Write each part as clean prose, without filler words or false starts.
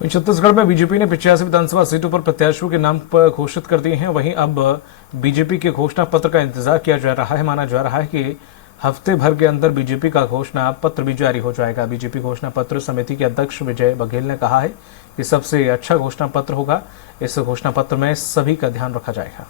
वहीं छत्तीसगढ़ में बीजेपी ने 85 विधानसभा सीटों पर प्रत्याशियों के नाम पर घोषित कर दिए हैं। वहीं अब बीजेपी के घोषणा पत्र का इंतजार किया जा रहा है। माना जा रहा है कि हफ्ते भर के अंदर बीजेपी का घोषणा पत्र भी जारी हो जाएगा। बीजेपी घोषणा पत्र समिति के अध्यक्ष विजय बघेल ने कहा है कि सबसे अच्छा घोषणा पत्र होगा। इस घोषणा पत्र में सभी का ध्यान रखा जाएगा।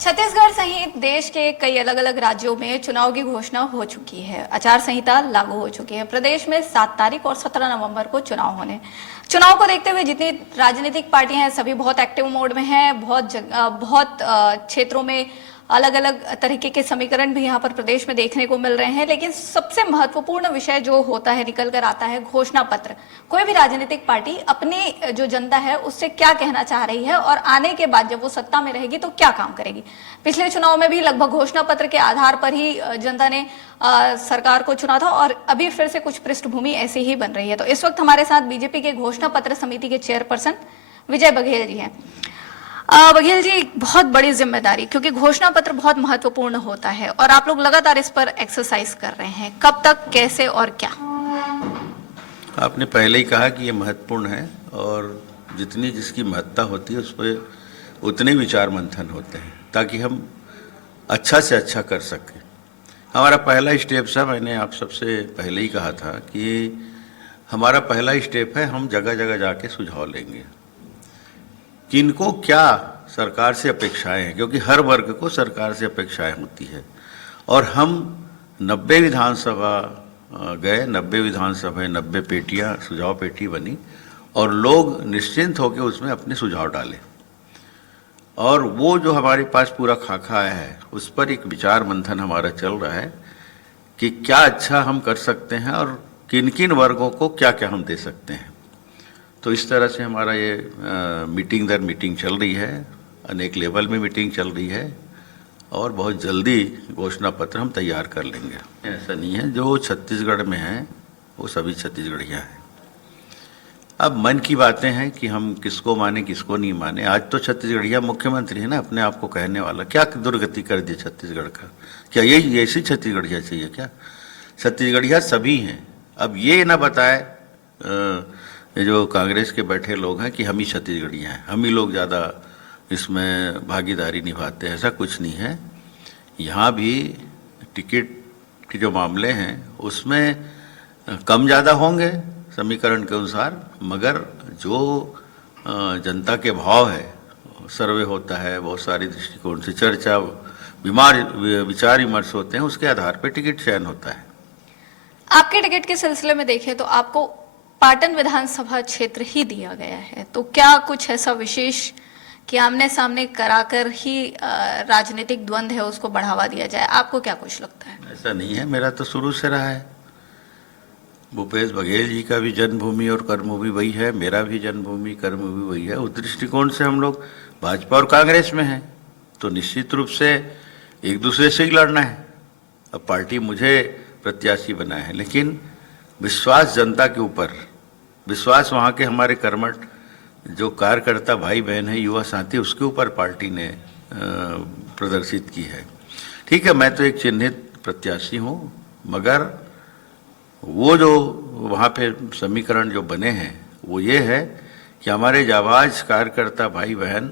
छत्तीसगढ़ सहित देश के कई अलग अलग राज्यों में चुनाव की घोषणा हो चुकी है। आचार संहिता लागू हो चुकी है। प्रदेश में 7 तारीख और 17 नवंबर को चुनाव होने। चुनाव को देखते हुए जितनी राजनीतिक पार्टियां हैं सभी बहुत एक्टिव मोड में हैं। बहुत क्षेत्रों में अलग अलग तरीके के समीकरण भी यहाँ पर प्रदेश में देखने को मिल रहे हैं। लेकिन सबसे महत्वपूर्ण विषय जो होता है, निकल कर आता है, घोषणा पत्र। कोई भी राजनीतिक पार्टी अपनी जो जनता है उससे क्या कहना चाह रही है और आने के बाद जब वो सत्ता में रहेगी तो क्या काम करेगी। पिछले चुनाव में भी लगभग घोषणा पत्र के आधार पर ही जनता ने सरकार को चुना था और अभी फिर से कुछ पृष्ठभूमि ऐसी ही बन रही है। तो इस वक्त हमारे साथ बीजेपी के घोषणा पत्र समिति के चेयरपर्सन विजय बघेल जी हैं। बघेल जी, बहुत बड़ी जिम्मेदारी, क्योंकि घोषणा पत्र बहुत महत्वपूर्ण होता है और आप लोग लगातार इस पर एक्सरसाइज कर रहे हैं। कब तक, कैसे और क्या? आपने पहले ही कहा कि ये महत्वपूर्ण है और जितनी जिसकी महत्ता होती है उस पर उतने विचार मंथन होते हैं ताकि हम अच्छा से अच्छा कर सकें। हमारा पहला स्टेप था, मैंने आप सबसे पहले ही कहा था कि हमारा पहला स्टेप है हम जगह जगह जाके सुझाव लेंगे किनको क्या सरकार से अपेक्षाएं हैं, क्योंकि हर वर्ग को सरकार से अपेक्षाएं होती है। और हम 90 विधानसभा गए, 90 विधानसभा 90 पेटियां, सुझाव पेटी बनी और लोग निश्चिंत होकर उसमें अपने सुझाव डाले। और वो जो हमारे पास पूरा खाका आया है उस पर एक विचार मंथन हमारा चल रहा है कि क्या अच्छा हम कर सकते हैं और किन किन वर्गों को क्या क्या हम दे सकते हैं। तो इस तरह से हमारा ये मीटिंग दर मीटिंग चल रही है, अनेक लेवल में मीटिंग चल रही है और बहुत जल्दी घोषणा पत्र हम तैयार कर लेंगे। ऐसा नहीं है जो छत्तीसगढ़ में है वो सभी छत्तीसगढ़िया हैं। अब मन की बातें हैं कि हम किसको माने किसको नहीं माने। आज तो छत्तीसगढ़िया मुख्यमंत्री है ना, अपने आप को कहने वाला। क्या दुर्गति कर दी छत्तीसगढ़ का? क्या यही ऐसी छत्तीसगढ़िया चाहिए क्या? छत्तीसगढ़िया सभी हैं। अब ये ना बताए ये जो कांग्रेस के बैठे लोग हैं कि हम ही छत्तीसगढ़िया हैं, हम ही लोग ज़्यादा इसमें भागीदारी निभाते हैं। ऐसा कुछ नहीं है। यहाँ भी टिकट के जो मामले हैं उसमें कम ज़्यादा होंगे समीकरण के अनुसार, मगर जो जनता के भाव है, सर्वे होता है, बहुत सारी दृष्टिकोण से चर्चा, विचार विमर्श होते हैं, उसके आधार पर टिकट चयन होता है। आपके टिकट के सिलसिले में देखें तो आपको पाटन विधानसभा क्षेत्र ही दिया गया है, तो क्या कुछ ऐसा विशेष कि आमने सामने कराकर ही राजनीतिक द्वंद्व है उसको बढ़ावा दिया जाए? आपको क्या कुछ लगता है? ऐसा नहीं है, मेरा तो शुरू से रहा है। भूपेश बघेल जी का भी जन्मभूमि और कर्मभूमि वही है, मेरा भी जन्मभूमि कर्मभूमि वही है। उस दृष्टिकोण से हम लोग भाजपा और कांग्रेस में हैं तो निश्चित रूप से एक दूसरे से ही लड़ना है। अब पार्टी मुझे प्रत्याशी बनाए है, लेकिन विश्वास जनता के ऊपर, विश्वास वहाँ के हमारे कर्मठ जो कार्यकर्ता भाई बहन है, युवा साथी, उसके ऊपर पार्टी ने प्रदर्शित की है। ठीक है, मैं तो एक चिन्हित प्रत्याशी हूँ, मगर वो जो वहाँ पे समीकरण जो बने हैं वो ये है कि हमारे जाबाज कार्यकर्ता भाई बहन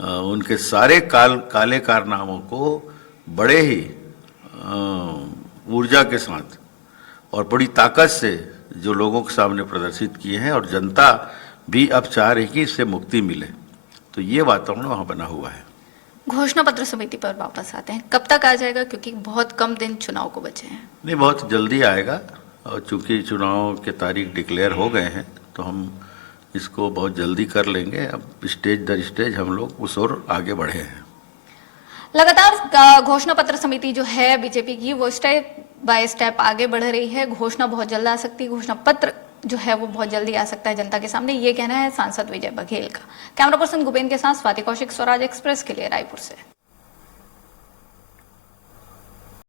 उनके सारे काले कारनामों को बड़े ही ऊर्जा के साथ और बड़ी ताकत से जो लोगों के सामने प्रदर्शित किए हैं, और जनता भी अब चाह रही कि इससे मुक्ति मिले। तो ये वातावरण वहाँ बना हुआ है। घोषणा पत्र समिति पर वापस आते हैं, कब तक आ जाएगा? क्योंकि बहुत कम दिन चुनाव को बचे हैं। नहीं, बहुत जल्दी आएगा और चूंकि चुनाव के तारीख डिक्लेयर हो गए हैं तो हम इसको बहुत जल्दी कर लेंगे। अब स्टेज दर स्टेज हम लोग उस ओर आगे बढ़े हैं। लगातार घोषणा पत्र समिति जो है बीजेपी की, वो स्टेप बाय स्टेप आगे बढ़ रही है। घोषणा बहुत जल्द आ सकती है, घोषणा पत्र जो है वो बहुत जल्दी आ सकता है जनता के सामने, ये कहना है सांसद विजय बघेल का। कैमरा पर्सन गुबेन के साथ स्वाति कौशिक, स्वराज एक्सप्रेस के लिए रायपुर से।